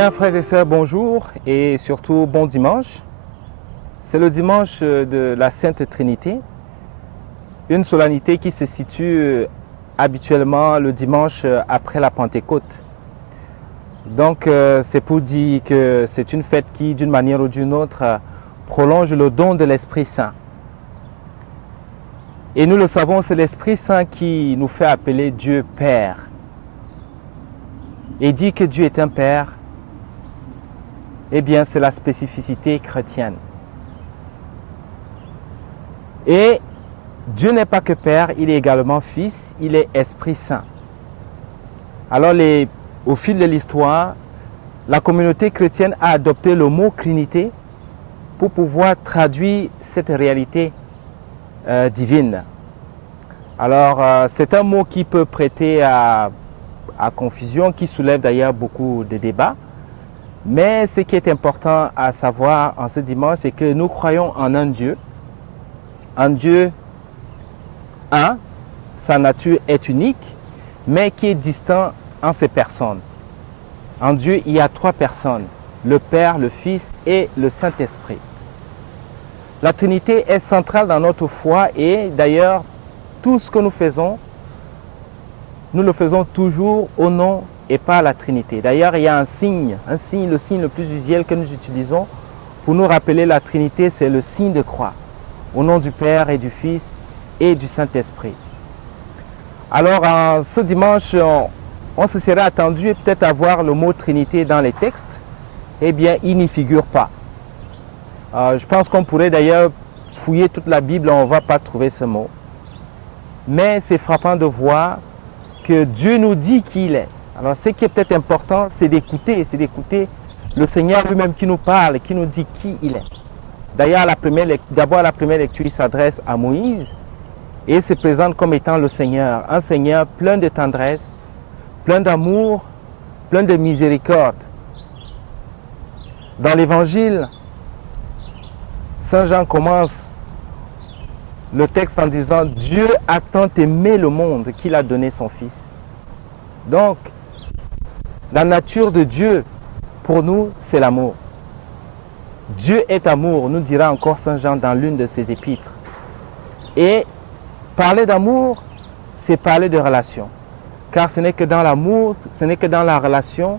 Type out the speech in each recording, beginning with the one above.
Bien, frères et sœurs, bonjour et surtout bon dimanche. C'est le dimanche de la Sainte Trinité, une solennité qui se situe habituellement le dimanche après la Pentecôte. Donc, c'est pour dire que c'est une fête qui, d'une manière ou d'une autre, prolonge le don de l'Esprit Saint. Et nous le savons, c'est l'Esprit Saint qui nous fait appeler Dieu Père. Et dit que Dieu est un Père, eh bien, c'est la spécificité chrétienne. Et Dieu n'est pas que Père, il est également Fils, il est Esprit Saint. Alors, au fil de l'histoire, la communauté chrétienne a adopté le mot Trinité pour pouvoir traduire cette réalité divine. Alors, c'est un mot qui peut prêter à confusion, qui soulève d'ailleurs beaucoup de débats. Mais ce qui est important à savoir en ce dimanche, c'est que nous croyons en un Dieu un, sa nature est unique, mais qui est distinct en ses personnes. En Dieu, il y a trois personnes, le Père, le Fils et le Saint-Esprit. La Trinité est centrale dans notre foi et d'ailleurs, tout ce que nous le faisons toujours au nom et pas la Trinité. D'ailleurs, il y a le signe le plus usuel que nous utilisons pour nous rappeler la Trinité, c'est le signe de croix, au nom du Père et du Fils et du Saint-Esprit. Alors, ce dimanche, on se serait attendu peut-être à voir le mot Trinité dans les textes. Eh bien, il n'y figure pas. Je pense qu'on pourrait d'ailleurs fouiller toute la Bible, on ne va pas trouver ce mot. Mais c'est frappant de voir que Dieu nous dit qui il est. Alors, ce qui est peut-être important, c'est d'écouter le Seigneur lui-même qui nous parle, qui nous dit qui il est. D'ailleurs, d'abord, à la première lecture, il s'adresse à Moïse et se présente comme étant le Seigneur, un Seigneur plein de tendresse, plein d'amour, plein de miséricorde. Dans l'Évangile, Saint Jean commence le texte en disant « Dieu a tant aimé le monde qu'il a donné son Fils ». Donc, la nature de Dieu, pour nous, c'est l'amour. Dieu est amour, nous dira encore Saint Jean dans l'une de ses épîtres. Et parler d'amour, c'est parler de relation. Car ce n'est que dans l'amour, ce n'est que dans la relation,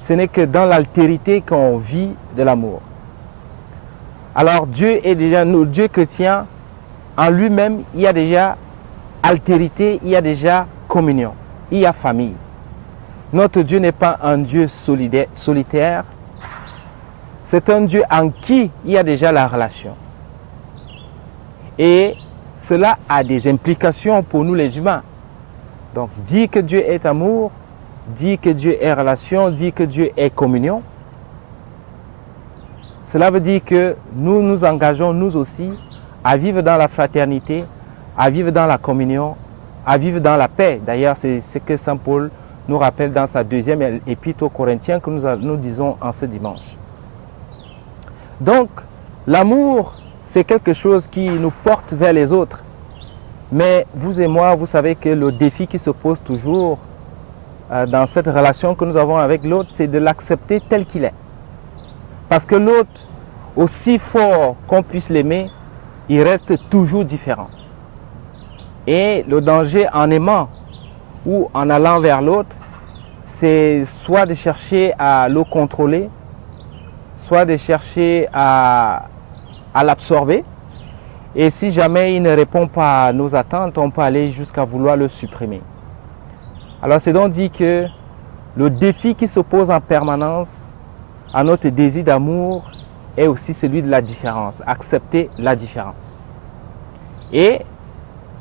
ce n'est que dans l'altérité qu'on vit de l'amour. Alors Dieu est déjà, Dieu chrétien, en lui-même, il y a déjà altérité, il y a déjà communion, il y a famille. Notre Dieu n'est pas un Dieu solitaire, c'est un Dieu en qui il y a déjà la relation. Et cela a des implications pour nous les humains. Donc, dit que Dieu est amour, dit que Dieu est relation, dit que Dieu est communion. Cela veut dire que nous nous engageons, nous aussi, à vivre dans la fraternité, à vivre dans la communion, à vivre dans la paix. D'ailleurs, c'est ce que Saint Paul nous rappelle dans sa deuxième épître aux Corinthiens que nous disons en ce dimanche. Donc, l'amour, c'est quelque chose qui nous porte vers les autres. Mais vous et moi, vous savez que le défi qui se pose toujours dans cette relation que nous avons avec l'autre, c'est de l'accepter tel qu'il est. Parce que l'autre, aussi fort qu'on puisse l'aimer, il reste toujours différent. Et le danger en aimant ou en allant vers l'autre, c'est soit de chercher à le contrôler, soit de chercher à l'absorber. Et si jamais il ne répond pas à nos attentes, on peut aller jusqu'à vouloir le supprimer. Alors c'est donc dit que le défi qui s'oppose en permanence à notre désir d'amour est aussi celui de la différence, accepter la différence. Et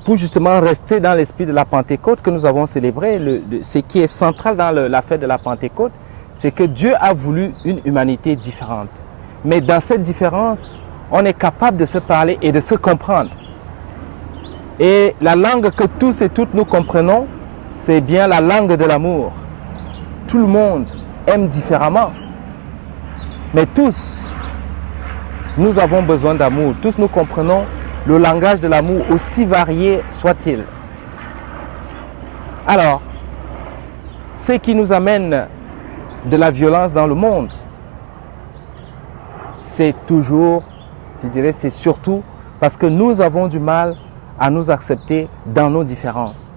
pour justement rester dans l'esprit de la Pentecôte que nous avons célébré, ce qui est central dans la fête de la Pentecôte, c'est que Dieu a voulu une humanité différente. Mais dans cette différence, on est capable de se parler et de se comprendre. Et la langue que tous et toutes nous comprenons, c'est bien la langue de l'amour. Tout le monde aime différemment. Mais tous, nous avons besoin d'amour. Tous nous comprenons le langage de l'amour, aussi varié soit-il. Alors, ce qui nous amène de la violence dans le monde. C'est toujours, je dirais, c'est surtout parce que nous avons du mal à nous accepter dans nos différences.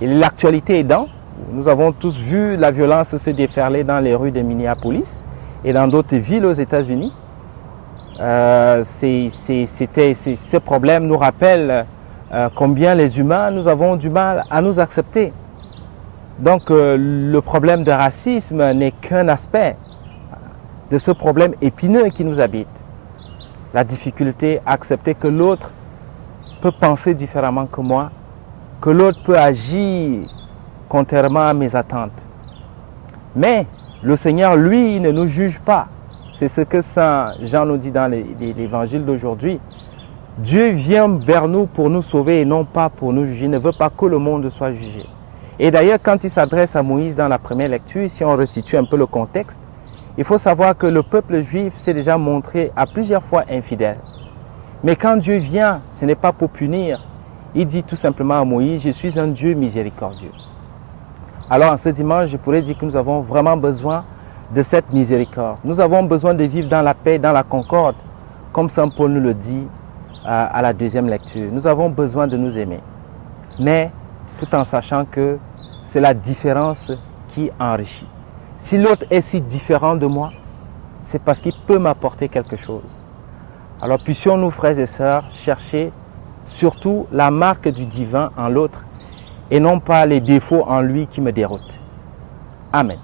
Et l'actualité aidant, nous avons tous vu la violence se déferler dans les rues de Minneapolis et dans d'autres villes aux États-Unis. Ces problèmes nous rappellent combien les humains, nous avons du mal à nous accepter. Donc le problème de racisme n'est qu'un aspect de ce problème épineux qui nous habite. La difficulté à accepter que l'autre peut penser différemment que moi, que l'autre peut agir contrairement à mes attentes. Mais le Seigneur, lui, ne nous juge pas. C'est ce que Saint Jean nous dit dans l'évangile d'aujourd'hui. Dieu vient vers nous pour nous sauver et non pas pour nous juger. Il ne veut pas que le monde soit jugé. Et d'ailleurs, quand il s'adresse à Moïse dans la première lecture, si on resitue un peu le contexte, il faut savoir que le peuple juif s'est déjà montré à plusieurs fois infidèle. Mais quand Dieu vient, ce n'est pas pour punir. Il dit tout simplement à Moïse, je suis un Dieu miséricordieux. Alors en ce dimanche, je pourrais dire que nous avons vraiment besoin de cette miséricorde. Nous avons besoin de vivre dans la paix, dans la concorde, comme Saint Paul nous le dit à la deuxième lecture. Nous avons besoin de nous aimer, mais tout en sachant que c'est la différence qui enrichit. Si l'autre est si différent de moi, c'est parce qu'il peut m'apporter quelque chose. Alors puissions-nous, frères et sœurs, chercher surtout la marque du divin en l'autre et non pas les défauts en lui qui me déroutent. Amen.